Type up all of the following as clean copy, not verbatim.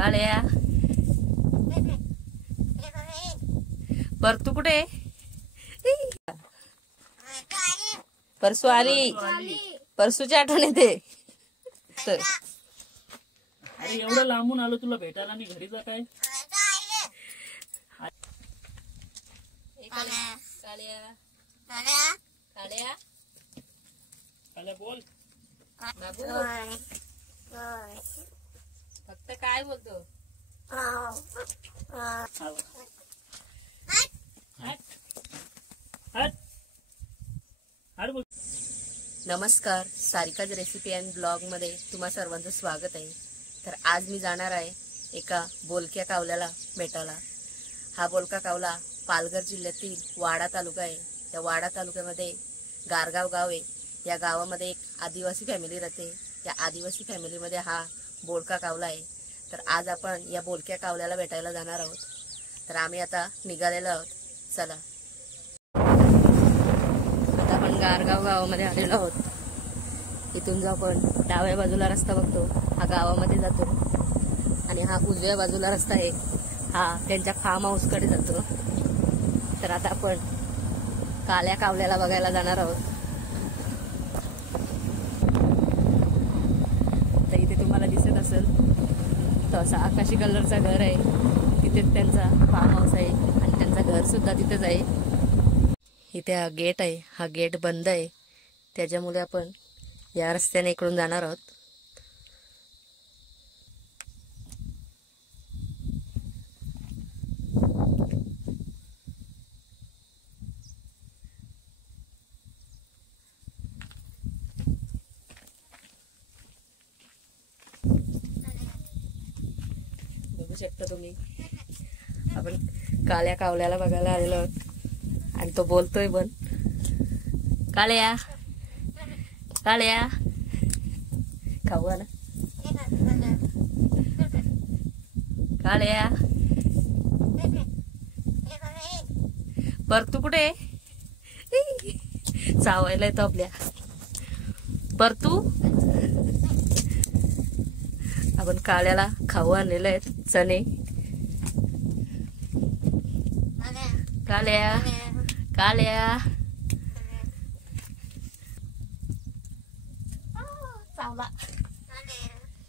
काळ्या परतू कुठे? परसू आली. परसूची आठवण येते. तर अरे एवढं लांबून आलो तुला भेटायला आणि घरी जा काय? काळ्या बोल बाबू फक्त काय बोलतो? नमस्कार, सारिकाज रेसिपी अँड ब्लॉग मध्ये तुम्हा सर्वांचं स्वागत आहे. तर आज मी जाणार आहे एका बोलक्या कावल्याला भेटायला. हा बोलका कावला पालघर जिल्ह्यातील वाडा तालुका आहे. त्या वाडा तालुक्यामध्ये गारगाव गाव आहे. या गावामध्ये एक आदिवासी फॅमिली राहते. या आदिवासी फॅमिलीमध्ये हा बोलका कावला आहे. तर आज आपण या बोलक्या कावल्याला भेटायला जाणार आहोत. तर आम्ही आता निघालेलो आहोत. चला, आता आपण गारगाव गावामध्ये आलेलो आहोत. इथून जो आपण डाव्या बाजूला रस्ता बघतो हा गावामध्ये जातो आणि हा उजव्या बाजूला रस्ता आहे हा त्यांच्या फार्म हाऊसकडे जातो. तर आता आपण काळ्या कावल्याला बघायला जाणार आहोत. तर इथे तुम्हाला दिसत असेल तसा आकाशी कलरचा घर आहे. तिथेच त्यांचा फार्म हाऊस आहे आणि त्यांचं घर सुद्धा तिथेच आहे. इथे हा गेट आहे. हा गेट बंद आहे, त्याच्यामुळे आपण या रस्त्याने इकडून जाणार आहोत. बघू शकता तुम्ही आपण काळ्या कावल्याला बघायला आलेलो आहोत आणि तो बोलतोय पण. काळ्या काळ्या खाऊ ना. काळ्या परतू कुठे? चावायला येतो आपल्या. परतू आपण काळ्याला खाऊ आणलेले आहेत चणे. काळ्या काळ्या चावला.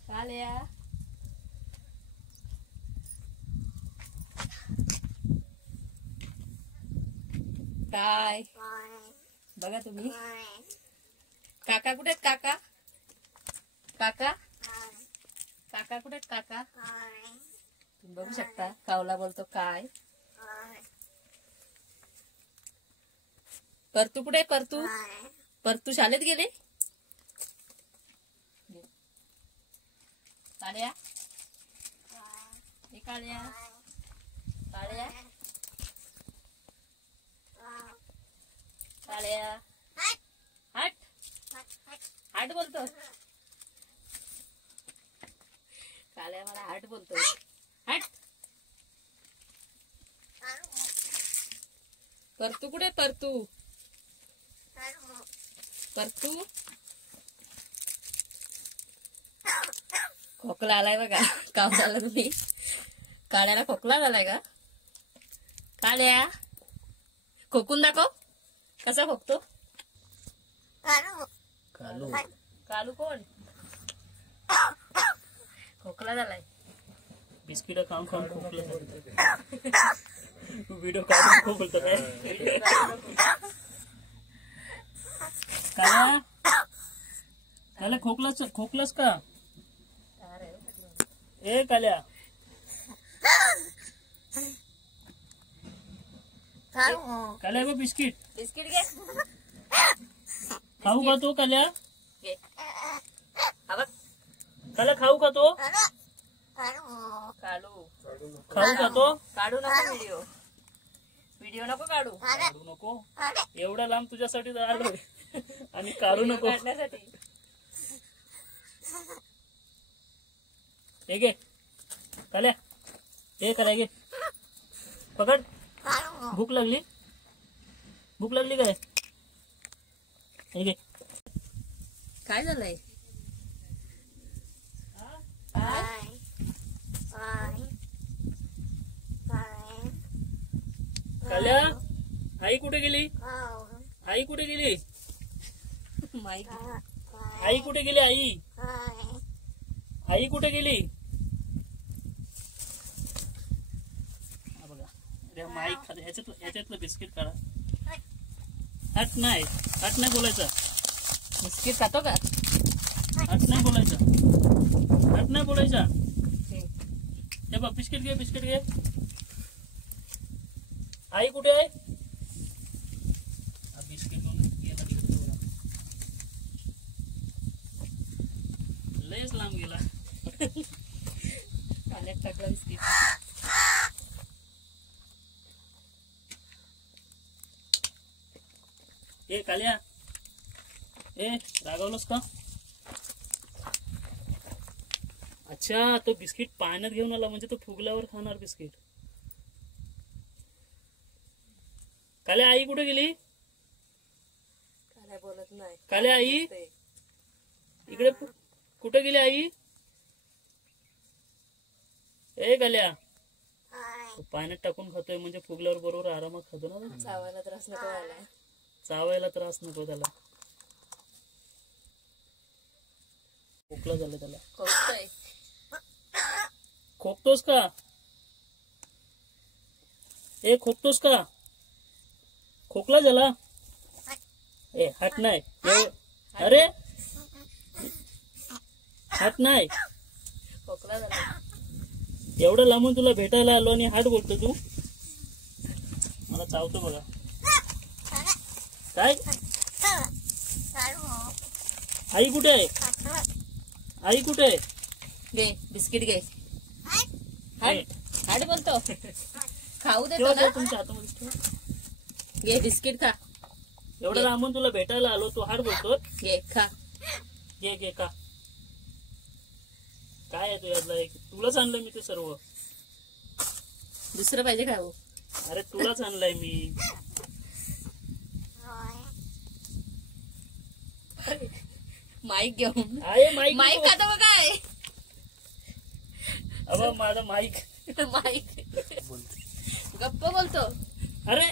काळ्या काय बघा तुम्ही. काका कुठे आहेत? काका काका काका कुठे आहेत? काका तुम्ही बघू शकता कावला बोलतो काय. परतू कुठे? परतू परतू शाळेत गेले. काळ्या हे काळ्या काळ्या काळ्या हट हट बोलतो. काळ्या मला हट बोलतो. हट. परतू कुठे? परतू परतू खोकला आलाय बघा. कावल्याला तुम्ही. काळ्याला खोकला झालाय का? काळ्या खोकून दाखव. कसा खोकतो? कालू कालू कोण? खोकला झालाय. बिस्किट खाऊन खाऊन खोकलं. व्हिडिओ काढून खोकलतो काय? काल्या काल्या खोकलास का? ए काल्या काल्या गो बिस्किट बिस्किट घे. खाऊ का तो? काल्या घे. हा बघ. काल्या खाऊ का तो? काढू खाऊ का तो? काढू नको व्हिडिओ. व्हिडिओ नको काढू. काढू नको. एवढा लांब तुझ्यासाठी आलोय आणि काढू नको. काढण्यासाठी हे घे काल्या. हे काल्या घे. पकड. भूक लागली? भूक लागली काय? हे घे. काय झालंय? काल्या आई कुठे गेली? आई कुठे गेली? माईक आई कुठे गेली? आई कुठे गेली? हा बघा, अरे माईक खाली याच्यातलं बिस्किट काढा. हट नाही बोलायचं. बिस्किट खातो का? हट नाही बोलायचं. हे बघ, बिस्किट घे. आई कुठे आहे? हा बिस्किट गेला तिकडे. लयच लांब गेला. पाण्यात टाकला बिस्किट. ए काल्या, रागावलंस का? अच्छा, तो बिस्किट पाण्यात घेऊन आला म्हणजे तो फुगल्यावर खाणार बिस्किट. काल्या आई कुठे गेली? काय बोलत नाही. काल्या आई इकडे कुठे गेली आई? ए काल्या, पाण्यात टाकून खातोय म्हणजे फुगल्यावर बरोबर आरामात खातो ना. चावायला त्रास नको व्हायला. चावायला त्रास नको त्याला. खोकला झालं त्याला. खोकतोस का? खोकतोस का? खोकला झाला? हट नाही. अरे हट नाही. खोकला झाला. एवढं लांबून तुला भेटायला आलो आणि हाट बोलतो तू. मला चावतो बघा. काय? आई कुठे आहे? घे बिस्किट घे. हाट बोलतो. खाऊ देतो ना. तुमच्या हातामध्ये ठेवा. घे बिस्किट खा. एवढं लांबून तुला भेटायला आलो, तू हाट बोलतो. घे खा. घे का. काय आहे तुझ्यातलं? तुलाच आणलंय मी ते सर्व. दुसरं पाहिजे खाऊ. अरे तुलाच आणलंय मी. माईक घेऊन आहे माईक. माईक खाता बघ. काय अबा माझा माईक. माईक गप्प बोलतो. अरे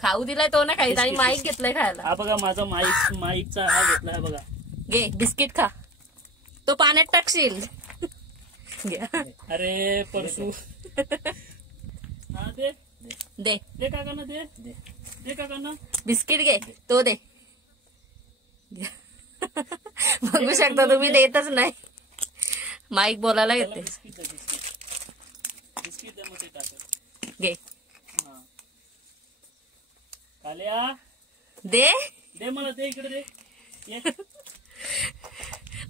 खाऊ दिलाय तो ना काही आणि माईक घेतलाय खायला. हा बघा माझा माईकचा हा घेतलाय बघा. घे बिस्किट खा. तो पाण्यात टाकशील. अरे परसू. हा दे काकांना. दे काकांना बिस्किट घे. तो दे. बघू शकता तुम्ही, देतच नाही. माईक बोलायला घेते. बिस्किट दे मग ते टाक. घे. काल्या दे मला. दे इकडे दे.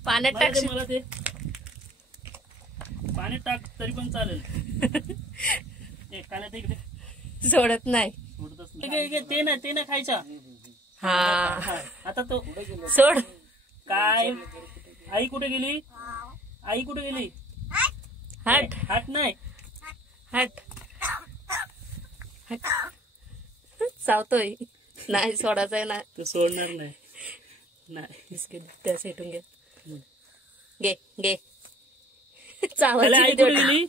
पाण्यात टाक. मला दे. पाण्यात टाक तरी पण चालेल. काल्या दे इकडे. सोडत नाही. ते ना खायचा. हा आता तो सोड. काय? आई कुठे गेली? हट नाही. हट. चावतोय. नाही सोडायचंय ना. तू सोडणार नाही. बिस्किट त्या सेटून घे. घे. आई चावायची कुठे गेली?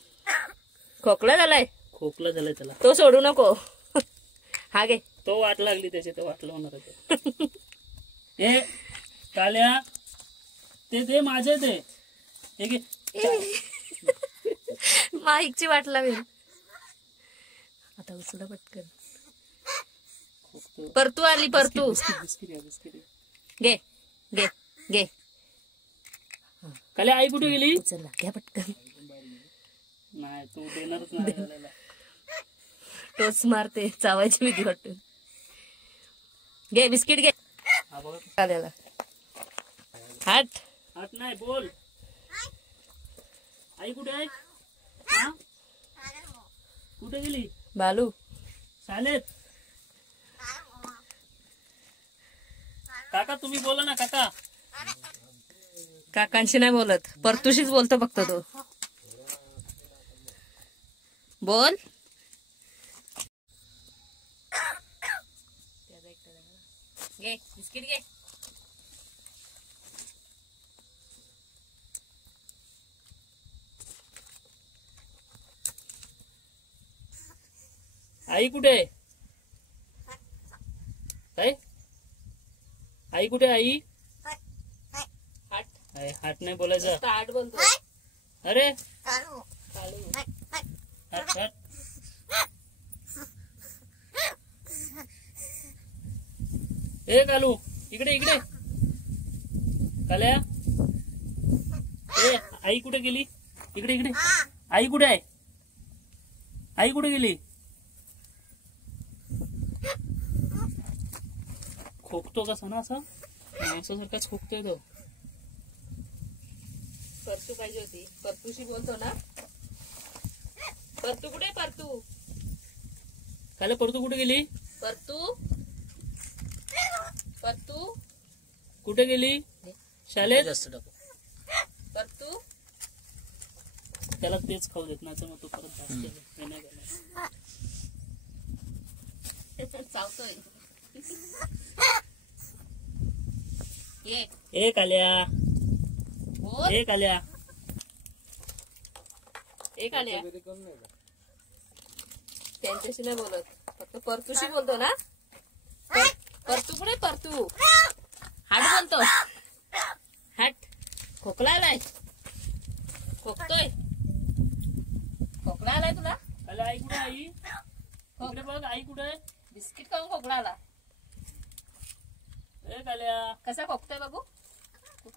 खोकला झालाय त्याला. तो सोडू नको. हा घे. तो वाट लागली त्याची. तो वाटलं होणार. हे काल्या ते माझे ते. हे घे. माईकची वाट लावेल. आता उचला पटकन. परतू आली. घे. काल्या आई कुठे गेली? उचलला. घ्या पटकन. नाही तू देणारच नाही. टोच मारते. चावायची भीती वाटते. घे बिस्किट घे. काल्याला हट नाही बोल. आई कुठे आहे? कुठे गेली? बालू शाळेत. काका तुम्ही बोला ना. काका काकांशी नाही बोलत. परतुशीच बोलतो फक्त तो. बोल. घे बिस्किट घे. आई कुठे आहे? काय आई कुठे आहे? आई हाट हाट नाही बोलायचं. हाट बोलतो. अरे काळू. हाट हाट. ए कालू इकडे इकडे. काल्या ए आई कुठे गेली? इकडे इकडे. आई कुठे आहे? आई कुठे गेली? खोकतो कसा ना असा माणसासारखाच खोकतोय तो. परतू पाहिजे होती. परतूशी बोलतो ना. परतू कुठे? परतू काल्या परतू कुठे गेली? परतू परतू कुठे गेली? शाळेत. परतू त्याला तेच खाऊ देत नाही मग तो परत जास्त हे नाही करणार. चावतोय. ये ए काल्या बोल. ए काल्या एक आल्या. त्यांच्याशी नाही बोलत. फक्त परतूशी बोलतो ना. परतू कुठे? परतू हाट बोलतो. हाट. खोकला आलाय. खोकतोय. खोकला आलाय तुला. काल्या आई कुठे? आई इकडे बघ. आई कुठे? बिस्किट खाऊन खोकला आला. ए काल्या कसा खोकतोय बाबू?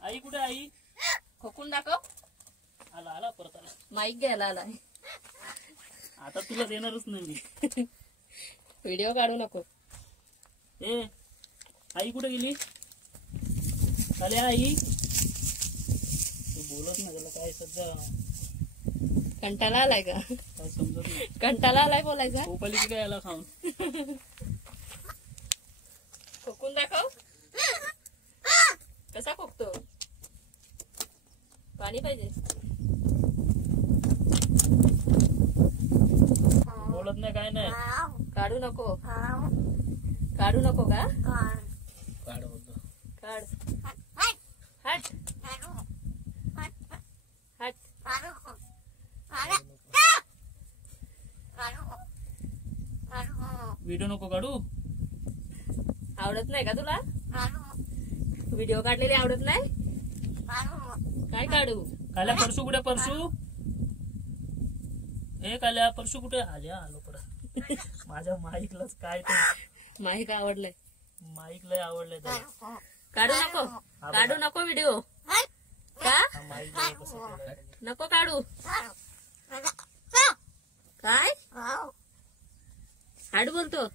आई कुठे? आई खोकून दाखव. आला आला परत आला. माईक घ्यायला आलाय. आता तुला देणारच नाही मी. व्हिडिओ काढू नको. ए आई कुठे गेली? काल्या आई तू बोलत नाही. त्याला काय सध्या कंटाळा आलाय का? काय समजत नाही. कंटाळा आलाय बोलायचा. भोपालीची काय याला खाऊन. खोकून दाखव. कसा खोकतो? पाणी पाहिजे. बोलत नाही काय नाही. काढू नको. काढू नको का? काढ बोलतो. काढ. हट हट. व्हिडिओ नको काढू. आवडत नाही का तुला? व्हिडिओ काढलेले आवडत नाही. काय काढू? काल्या परशू कुठे? परशू ए काल्या परशू कुठे? आल्या आलो परत. माझ्या माईकलाच काय ते माहिती का आवडलंय. माईक लय आवडलंय त्याला. काढू नको. काढू नको व्हिडिओ. का माईक लय कसं केलंय. नको काढू? काय हाट बोलतो?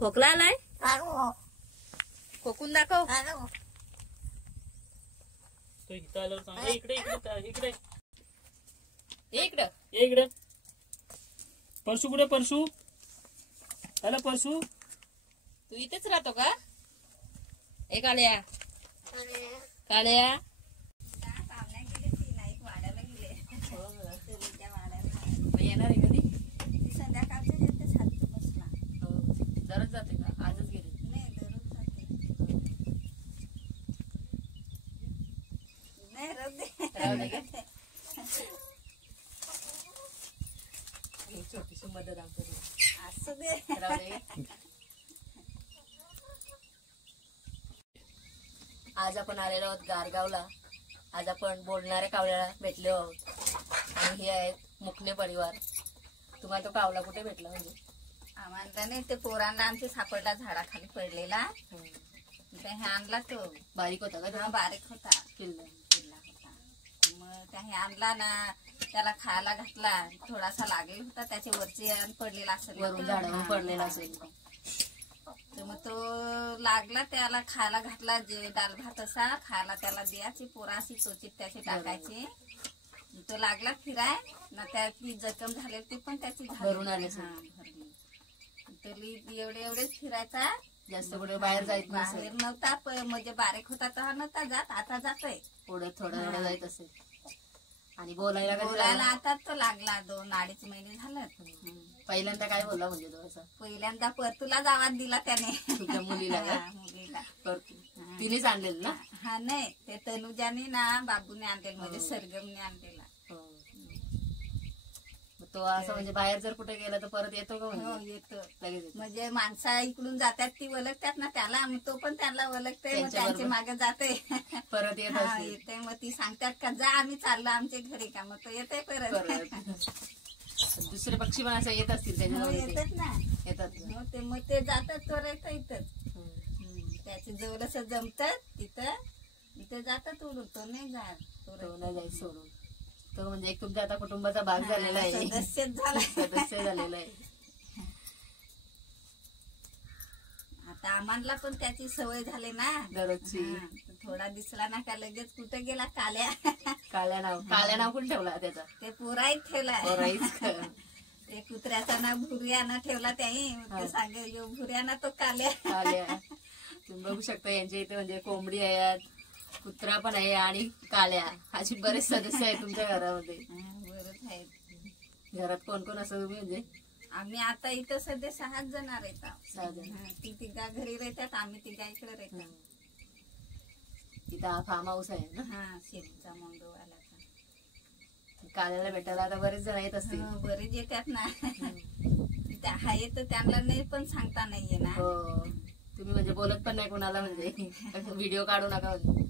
खोकला आलाय. खोकून दाखव. तो इथं आल्यावर सांग. ए, इकडे इकडे इकडे ये इकडं. ये इकडे. परशू कुठे? परशू त्याला परशू तू इथेच राहतो का? ए काळ्या काळ्या. मग येणार आहे कधी? दररोज जाते का? आजच गेली. राहू दे का? एक छोटीशी मदत आमच्या. राहू दे का? आज आपण आलेलो आहोत गारगावला. आज आपण बोलणाऱ्या कावळ्याला भेटलो आहोत. आणि हे आहेत मुकणे परिवार. तुम्हाला तो कावळा कुठे भेटला? म्हणजे आम्हाला नाही, ते पोरांना आमच्या सापडला झाडाखाली पडलेला. ते हे आणला तो. बारीक होता का? हा बारीक होता. किल्ला. किल्ला होता. मग त्या हे आणला ना, त्याला खायला घातला. थोडासा लागेल होता, त्याच्या वरची पडलेला असेल. वरून झाडावर पडलेला असेल. तर मग तो लागला, त्याला खायला घातला. जे डाल भात असा खायला त्याला द्यायची. पोरा अशी चोचीत त्याची टाकायची. तो लागला फिराय ना, त्याची जखम झाली ती पण त्याची भरून आली. तरी एवढेच फिरायचा. जास्त कुठे बाहेर जायचं बाहेर नव्हता. म्हणजे बारीक होता तेव्हा नव्हता जात. आता जातोय. पुढे थोडं जायचं असेल. आणि बोलायला बोलायला आता तो लागला. 2-2.5 महिने झालं. पहिल्यांदा काय बोलला म्हणजे तो असं? पहिल्यांदा परतूला आवाज दिला त्याने. तुझ्या मुलीला का? हा, मुलीला. तिनेच आणलेलं ना? हा नाही, ते तनुजाने ना बाबूने आणलेलं. म्हणजे सरगमने आणलेला. शकतो असं, म्हणजे बाहेर जर कुठे गेला तर परत येतो का हो म्हणजे येतो. लगेच येतो. म्हणजे माणसा इकडून जातात ती ओळखतात ना त्याला, मग तो पण त्यांना ओळखते, मग त्यांच्या त्यांच्या बरोबर. मागे जाते. परत येत हा असेल येते, मग ती सांगतात का जा आम्ही चाललो आमच्या घरी का, मग तो येते परत. परत दुसरे पक्षी पण असं येत असतील हो त्याच्याजवळ ते. येतात ना. येतात ना. हो ते मग ते जातात चोरायचं इथं. हम्म. त्याचे जवळस जमतात तिथं, इथे जातात उडून, तो नाही जात. तो नाही जायचं सोडून. तो म्हणजे एक तुमच्या आता कुटुंबाचा भाग झालेला आहे. सदस्यच झाला. सदस्य झालेला आहे. आता आम्हाला पण त्याची सवय झाली ना दररोजची. हा, तर थोडा दिसला ना का लगेच कुठे गेला काल्या. काल्या नाव कोण ठेवला त्याचा? ते पुराईत ठेवला. राईस. ते कुत्र्याचं नाव भुरियाना ठेवला त्याही, ते सांगे यो भुरियाना तो काल्या. काल्या. तुम्ही बघू शकता यांच्या इथे म्हणजे कोंबडी आहे, कुत्रा पण आहे आणि काल्या, अशी बरेच सदस्य आहेत तुमच्या घरामध्ये. बरंच आहे. घरात कोण कोण असं तुम्ही म्हणजे? आम्ही आता इथं सध्या 6 जण राहतात. 6 जण. ती तिघा घरी राहतात, आम्ही तिघा इकडे राहतात. इथं हा फार्म हाऊस आहे ना. हा शेतीचा मोंडोवाला. काल्याला भेटायला आता बरेच जण येत असतील. बरेच येतात ना. हा येतं त्यांना नाही पण सांगता नाहीये ना. हो. तुम्ही म्हणजे बोलत पण नाही कोणाला, म्हणजे व्हिडिओ काढू नका म्हणजे.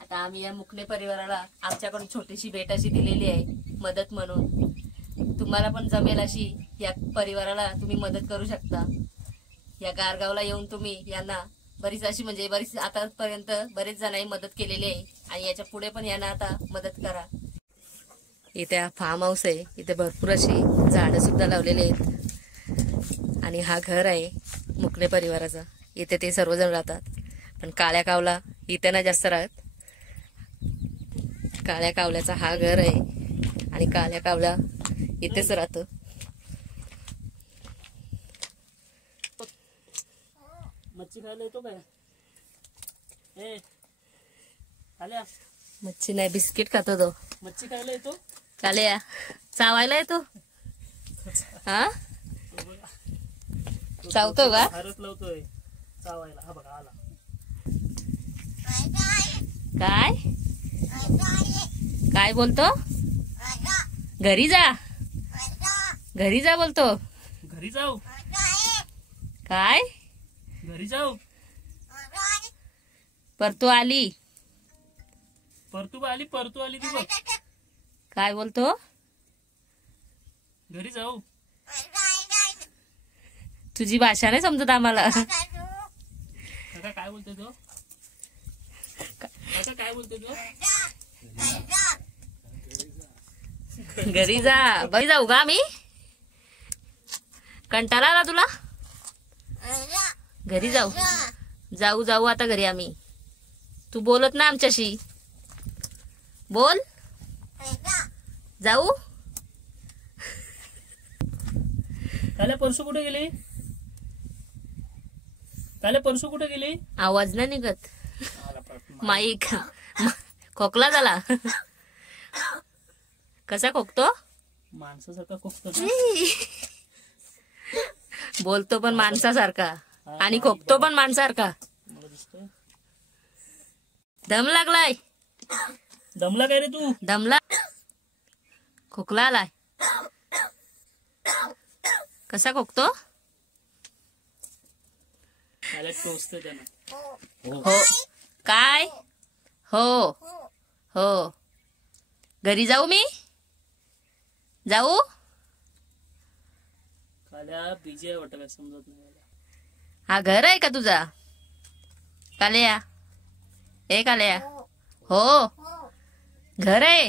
आता आम्ही या मुकणे परिवाराला आमच्याकडून छोटीशी भेट अशी दिलेली आहे मदत म्हणून. तुम्हाला पण जमेल अशी या परिवाराला तुम्ही मदत करू शकता. या गारगावला येऊन तुम्ही यांना बरीच अशी म्हणजे बरीच आतापर्यंत बरेच जणांनी मदत केलेली आहे आणि याच्या पुढे पण यांना आता मदत करा. इथे हा फार्म हाऊस आहे, इथे भरपूर अशी झाडं सुद्धा लावलेली आहेत आणि हा घर आहे मुकणे परिवाराचा. इथे ते सर्वजण राहतात, पण काळ्या कावला इथे नाही जास्त राहत. काळ्या कावल्याचा हा घर आहे आणि काळ्या कावला इथेच राहतो. मच्छी खायला येतो काय? ए काल्या, मच्छी नाही बिस्किट खातो तो. मच्छी खायला येतो? काल्या चावायला येतो. हा चावतो का? फारच लावतोय चावायला. हा बघा आला. काय काय बोलतो? घरी जा, घरी जा बोलतो. घरी जाऊ, काय घरी जाऊ. परतू आली, परतू आली ती बघ. काय बोलतो? घरी जाऊ. तुझी भाषा नाही समजत आम्हाला. काका काय बोलतोय तो? काका काय बोलतोय तो? घरी जा. बरी जाऊ का आम्ही? कंटाळा आला तुला? घरी जाऊ. जाऊ जाऊ आता घरी आम्ही. तू बोलत ना आमच्याशी, बोल. जाऊ. काल्या परसू कुठे गेली? काल्या परसू कुठे गेली? आवाज नाही निघत. माईक खोकला झाला. कसा खोकतो? माणसासारखा खोकतो ना. बोलतो पण माणसासारखा आणि खोकतो पण माणसासारखा. मला दिसतोय. दम लागलाय. दमला काय रे तू? दमला. खोकला आलाय. कसा खोकतो? मला टोचतोय त्यानं. हो. काय? हो हो. घरी जाऊ मी? जाऊ? काल्या बिजी आहे वाटत, काय समजत नाही मला. हा घर आहे का तुझा? काल्या, ए काल्या. हो घर आहे.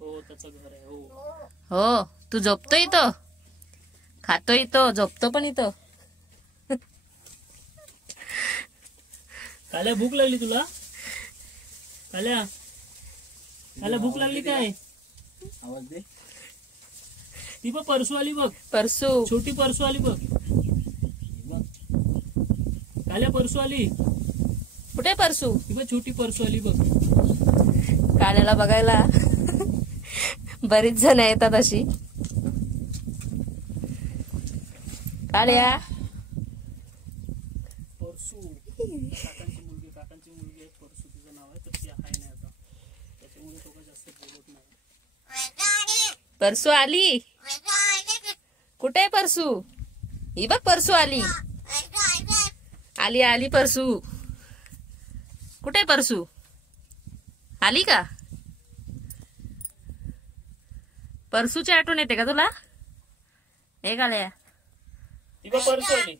हो त्याचं घर आहे. हो हो. तू झोपतो इथं, खातो इथं, झोपतो पण इथं. काल्या भूक लागली तुला? काल्या, काल्या भूक लागली काय? आवाज दे. ती बघ परसू आली बघ. परसू. छोटी परसू आली बघ. काल्या परसू आली. कुठे परसू? ती बघ छोटी परसू आली बघ. काल्याला बघायला बरीच जण येतात अशी. काल्या. परसू काकांची मुलगी आहे परसू, तिचं नाव आहे. तर ती आहे नाही आता, त्याच्यामुळे तो काही जास्त बोलत नाही. परसू आली. कुठे आहे परसू? ही बघ परसू आली. आली आली परसू. कुठे आहे परसू? आली का? परसूची आठवण येते का तुला? हे गाल्या ती बघ परसू आली.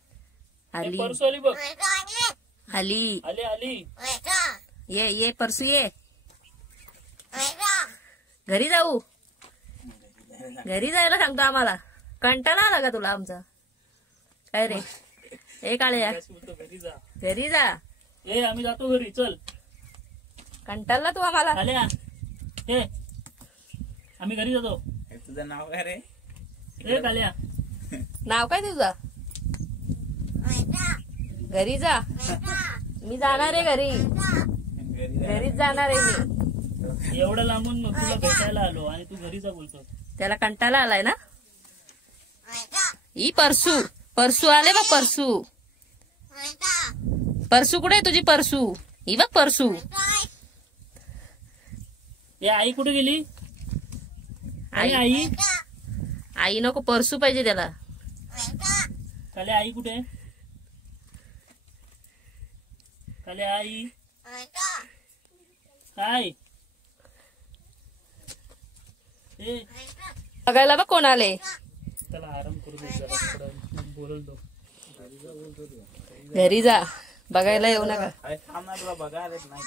आली परसू आली बघ. आली. आली आली. ये ये परसू ये. घरी जाऊ. घरी जायला सांगतो आम्हाला. कंटाळा आला का तुला आमचा? काय रे ए काळ्या काय बोलतो, घरी जा. घरी जा. ए आम्ही जातो घरी, चल. कंटाळला तू आम्हाला. आल्या ए आम्ही घरी जातो. तुझं नाव काय रे? ए काल्या नाव काय तुझं? घरी जा. मी जाणार आहे घरी. घरीच जाणार आहे मी. एवढं लांबून तुला भेटायला आलो आणि तू घरी जा बोलतो. त्याला कंटाळा आलाय ना. ही परसू. परसू आले बघ परसू. परसू कुठे आहे तुझी परसू? ही बघ परसू. ए आई कुठे गेली? आई आई आई नको, परसू पाहिजे त्याला. काल्या आई कुठे आहे? काल्या आई काय? ए बघायला बघ कोण आले. त्याला आराम करू दे जरा, थोडं बोलतो. घरी जा. बघायला येऊ नका. अरे थांब ना, तुला बघा आलेत नाही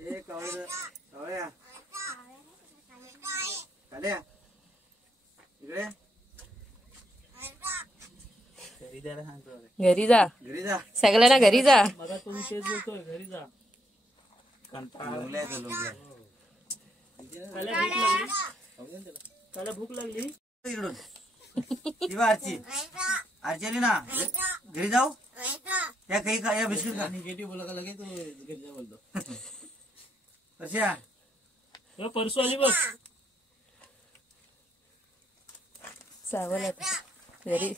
इकडे. कावळ्या इकडे घरी द्यायला सांगतो. घरी जा. घरी जा. सगळ्यांना घरी जा. मला तू तेच बोलतोय, घरी जा. कंटाळा काल्या भूक लागली. काल्या भूक लागली. इकडून आरची आरची आली ना, घरी जाऊ. या काही खा, या बिस्किट खा. निगेटिव्ह बोला का लगेच घरी जा बोलतो. कशा ए, परसू आली बघ. चावल घरी.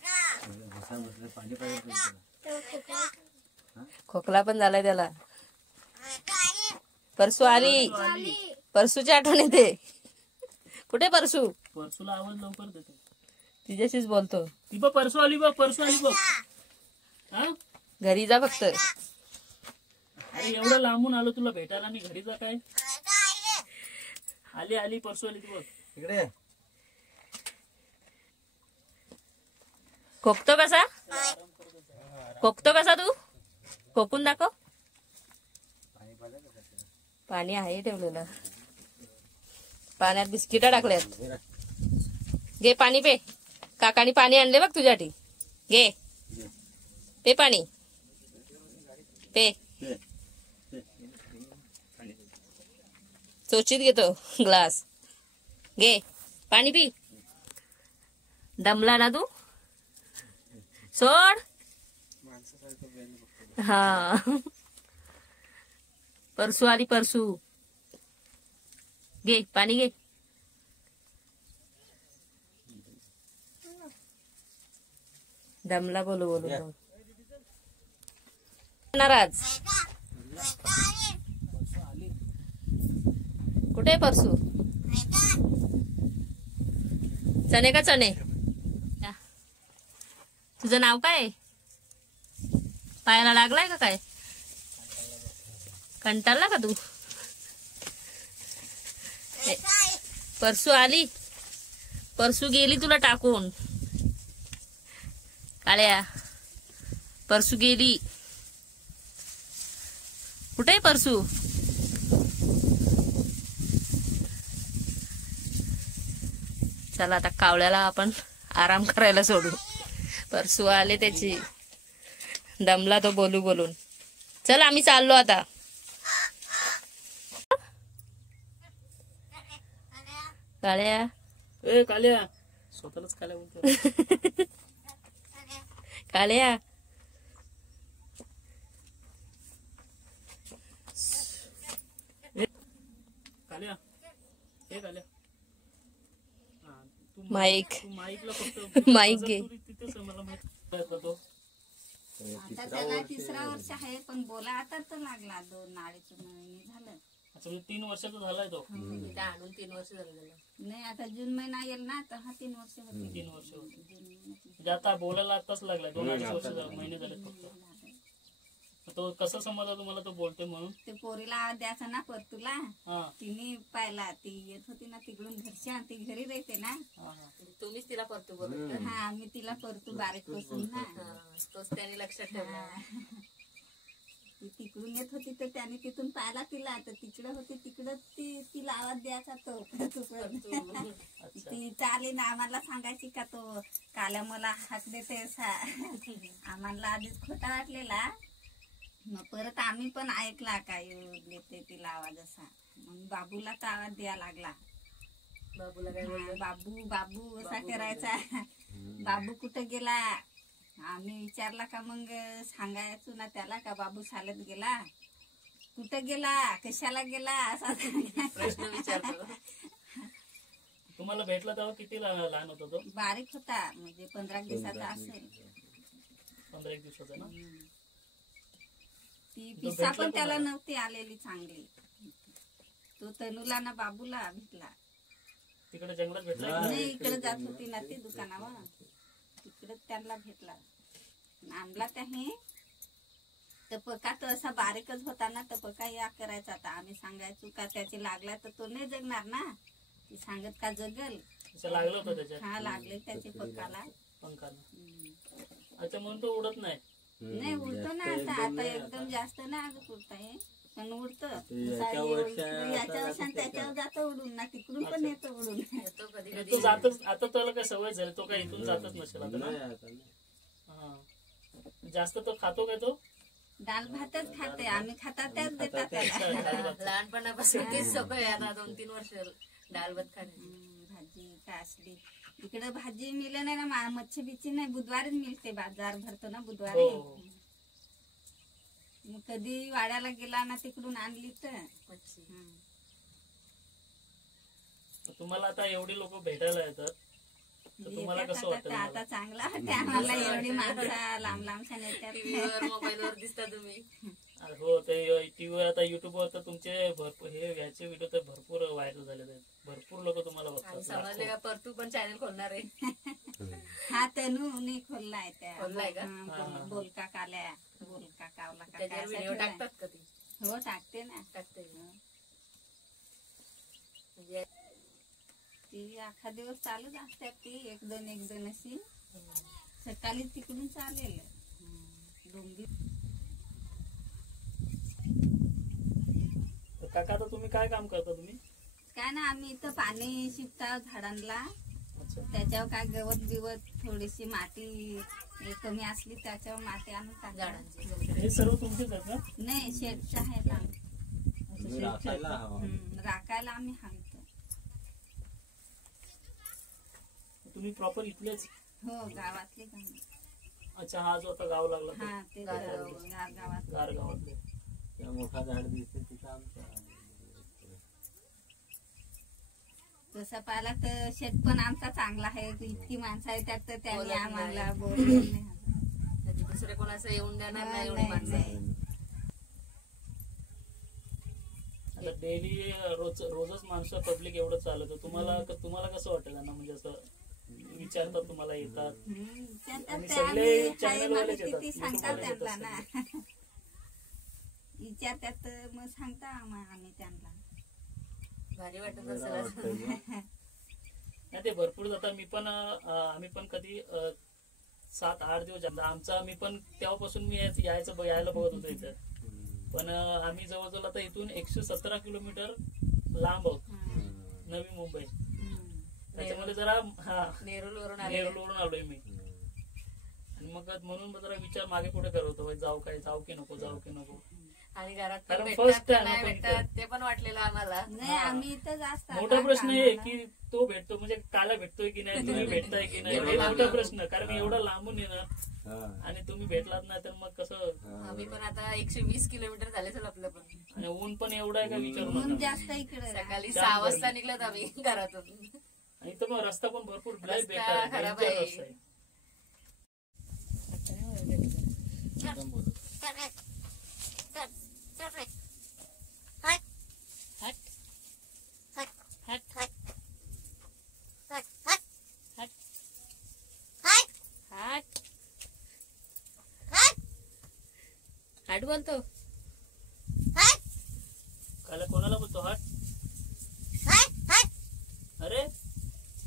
खोकला पण झालाय त्याला. परसू आली. परसूची आठवण येते. कुठे परसू? परसूला आवाज लवकर देतो. तिच्याशीच बोलतो. ती बघ परसू आली बघ. परसू आली बघ. हा घरी जा फक्त. अरे एवढं लांबून आलो तुला भेटायला आणि घरी जा काय? आली आली परसू आली. तू बघ इकडे. खोकतो कसा? खोकतो कसा तू? खोकून दाखव. पाणी आहे ठेवलेलं. पाण्यात बिस्किट टाकल्यात. घे पाणी पे. काकानी पाणी आणले बघ तुझ्यासाठी. घे पे पाणी पे. चोचीत घेतो ग्लास. घे पाणी पी. दमला ना तू? सोड. हा परसू आली परसू. घे पाणी घे. दमला बोलू बोलू. नाराज. कुठे आहे परसू? चणे का चणे? तुझं नाव काय? पायाला लागलाय का काय? कंटाळला का तू? परसू आली. परसू गेली तुला टाकून. काळ्या परसू गेली. कुठे आहे परसू? चला आता कावळ्याला आपण आराम करायला सोडू. परसू आले त्याची. दमला तो बोलू बोलून. चल आम्ही चाललो आता. काळ्या ए काल्या स्वतःलाच काल्या बोलतो. काळ्या काल्या ए काल्या. माईक तू माईकला फक्त माईक घे. तिथेच मला माहिती होतो. आता त्याला 3रा वर्ष आहे, पण बोला आता तर लागला. 2 नाळीचं झालं. अच्छा म्हणजे 3 वर्षाचा झालाय तो. इथे आणून 3 वर्ष झाले त्याला. नाही आता जून महिना येईल ना तर हा 3 वर्ष होते. 3 वर्ष होते म्हणजे आता बोलायला आताच लागलाय 2-2.5 वर्ष महिने झाले फक्त. तो कसा समजला तुम्हाला तो बोलते म्हणून? ते पोरीला आवाज द्यायचा ना परतूला, हा तिने पाहिला, ती येत होती ना तिकडून घरची आणि ती घरी राहते ना. हा हा. तुम्हीच तिला परतू बोलत का? हा मी तिला परतू बारीक पासून ना. हा, तोच त्याने लक्षात ठेवला. ती तिकडून येत होती तर त्याने तिथून पाहिला तिला, तर तिकडं होती तिकडं तिला आवाज द्यायचा तो परतू. अच्छा ती चाली ना आम्हाला सांगायची का तो काल्या मला हाक देते असा. आम्हाला आधीच खोटा वाटलेला, मग परत आम्ही पण ऐकला काय देते तिला आवाज असा. मग बाबूला तर आवाज द्यायला लागला. बाबूला काय बोलतो? बाबू बाबू असा करायचा. बाबू कुठं गेला आम्ही विचारला का मग सांगायचो ना त्याला का बाबू शाळेत गेला, कुठं गेला, कशाला गेला असा प्रश्न विचारतो. तुम्हाला भेटला तेव्हा किती लहान होता तो? बारीक होता म्हणजे 15 दिवसाचा असेल. 15-1 दिवसाचा ना? ती पिसा पण त्याला नव्हती आलेली चांगली. तो तनूला ना बाबूला भेटला. तिकडे जंगलात भेटला? नाही इकडे जात होती ना ती दुकानावर, तिकडे त्यांना भेटला. आणला त्याने तर पका तो असा बारीकच होता ना, तर पका या करायचा. आता आम्ही सांगायचो का त्याची लागला तर तो नाही जगणार ना, ती सांगत का जगल. असं लागलं होतं त्याच्या हा लागले त्याच्या पक्काला. पंखाला. अच्छा म्हणून तो उडत नाही? नाही उडतो ना आता, आता एकदम जास्त ना अगं उडताय पण उडतं. याच्या वर्षान त्याच्यावर जातं उडून ना, तिकडून पण येतं उडून. तो कधी कधी तो जातच. आता त्याला काय सवय झाली, तो काय इथून जातच नसेल आता ना? हा. जास्त तो खातो काय तो? डाळ भातच खाते आम्ही, खाता त्याच देतात त्याला. लहानपणापासून तीच सवय आहे. आता 2-3 वर्ष डाळ भात खाण्याची. भाजी काय असली इकडे भाजी मिळे नाही ना, मच्छी बिच्छी नाही, बुधवारीच मिळते. बाजार भरतो ना बुधवारी. हो. मग कधी वाड्याला गेला ना तिकडून आणली तर. मच्छी. तुम्हाला आता एवढी लोक भेटायला येतात तर तुम्हाला कसं वाटतं? आता चांगला वाटते आम्हाला, एवढी माणसं लांब लांबच्या नेत्यात. टीव्हीवर मोबाईलवर दिसता तुम्ही. हो ते टीव्हीवर आता युट्यूबवर तर तुमचे भरपूर याचे व्हिडिओ तर भरपूर व्हायरल झालेले आहेत. भरपूर लोक तुम्हाला आणि बघतात. समजले का परतू पण चॅनल खोलणार आहे? हा तनूने खोललाय त्या. खोललाय का? बोलका काल्या, बोलका कावला का त्याच्यावर काय व्हिडिओ असं टाकतात का ती? ठेवलंय. हो टाकते ना. टाकते. म्हणजे ती अख्खा दिवस चालूच असतात ती, एक दोन अशी. सकाळी तिकडून चालेल डोंगी. काका आता तुम्ही काय काम करता तुम्ही? काय ना आम्ही इथं पाणी शिपता झाडांना. अच्छा त्याच्यावर काय गवत बिवत थोडीशी माती कमी असली त्याच्यावर माती आणून टाकतात. झाडांची हे सर्व तुमचेच आहेत ना? नाही शेडचं आहे काम. अच्छा, शेतचे आहेत. राखायला आम्ही हाणतो. तुम्ही प्रॉपर इथलेच? हो गावातले काम. अच्छा हा जो आता गाव लागला हा ते गावात. गार गावातले. मोठा झाड दिसते तिथं आमचं. तसं पाहिला तर शेत पण आमचा चांगला आहे. इतकी माणसं आहे त्यात तर त्यांनी बोलत आम्हाला नाही. बोलले नाही. म्हणजे दुसरे कोणाचं येऊन देणार नाही एवढी नाही, माणसं. नाही. आता डेली रोजच माणसं पब्लिक एवढं चालत तुम्हाला कसं वाटतं त्यांना? म्हणजे असं विचारतात तुम्हाला, येतात त्यात आणि ते सगळे आम्ही channel हाय वालेच माहिती येतात, ती YouTube सांगतात वालेच येत त्यांना ना. विचारतात मग सांगता आम्ही त्यांना. भारी वाटत असेल. नाही ते भरपूर जातात. आम्ही पण कधी 7-8 दिवस आमचा मी पण तेव्हापासून मी यायला बघत होतो इथं. पण आम्ही जवळजवळ आता इथून 117 किलोमीटर लांब आहोत, नवी मुंबई. त्याच्यामध्ये जरा नेरूलवरून नेरूलवरून आलोय मी. आणि मग म्हणून जरा विचार मागे पुढे करत होतो, जाऊ की नको. आणि घरात कारण पण first भेटतात, time नाही आपण भेटतात ते पण वाटलेलं आम्हाला. नाही आम्ही इथं जास्त मोठा प्रश्न हे की तो भेटतो म्हणजे काला भेटतोय की नाही, तुम्ही भेटताय की नाही, हे मोठा प्रश्न. कारण एवढा लांबून येणार आणि तुम्ही भेटलात नाही तर मग कसं? आम्ही पण आता 120 किलोमीटर झाले असेल आपलं पण. आणि ऊन पण एवढं आहे का विचारू ऊन नका. जास्त इकडे सकाळी 6 वाजता निघलोत आम्ही घरातून. आणि इथं मग रस्ता पण भरपूर लय रस्ता बेकार आहे, खराब danger आहे. रस्ता आहे. बोलतो. काल्या कोणाला बोलतो हट? अरे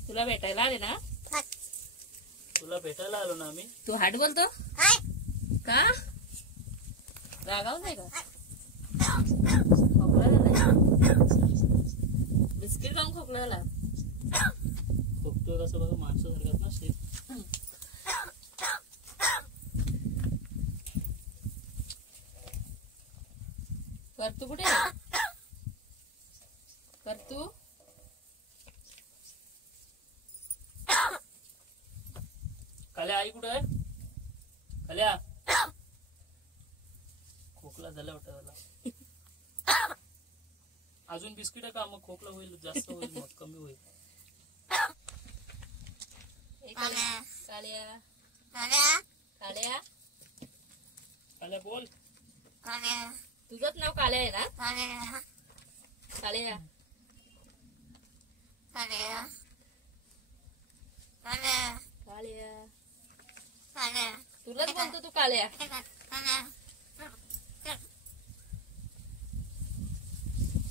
तुला भेटायला आले ना. तुला भेटायला आलो ना आम्ही. तू हाट बोलतो का? रागावून नाही का? खोकला झाला. बिस्किट खाऊन खोकला झाला. खोकतोय कसं बघा माणसं सारखात ना शेत. परतू कुठे? परतू काल्या आई कुठे आहे? काल्या खोकला झाला वाटत त्याला. अजून बिस्किट आहे का? मग खोकला होईल, जास्त होईल, मग कमी होईल. काळ्या काळ्या काल्या बोल. तुझंच नाव काळ्या आहे ना. काळ्या काळ्या तुलाच बोलतो तू काळ्या.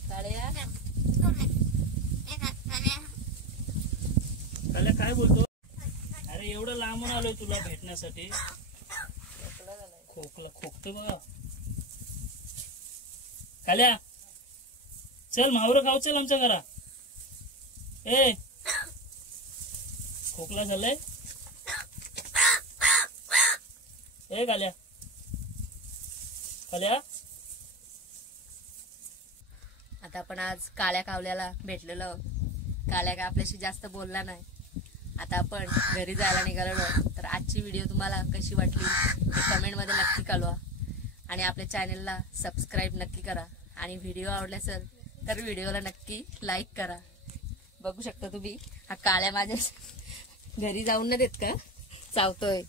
काळ्या काल्या काय बोलतो? अरे एवढं लांबून आलोय तुला भेटण्यासाठी. खोकला झालाय. खोकला खोकतो बघा. काल्या चल मावरं खाऊ चल आमच्या घरा. ए खोकला झालाय. ए काल्या काल्या आता आपण आज काळ्या कावल्याला भेटलेलो. काळ्या काय आपल्याशी जास्त बोलला नाही. आता आपण घरी जायला निघालेलो. तर आजची व्हिडिओ तुम्हाला कशी वाटली ते कमेंटमध्ये नक्की कळवा. आणि आपल्या चॅनलला सबस्क्राईब नक्की करा. आणि व्हिडिओ आवडला असेल तर व्हिडिओला नक्की लाईक करा. बघू शकता तुम्ही हा काळ्या माझ्या घरी जाऊन नाही देत का, चावतोय.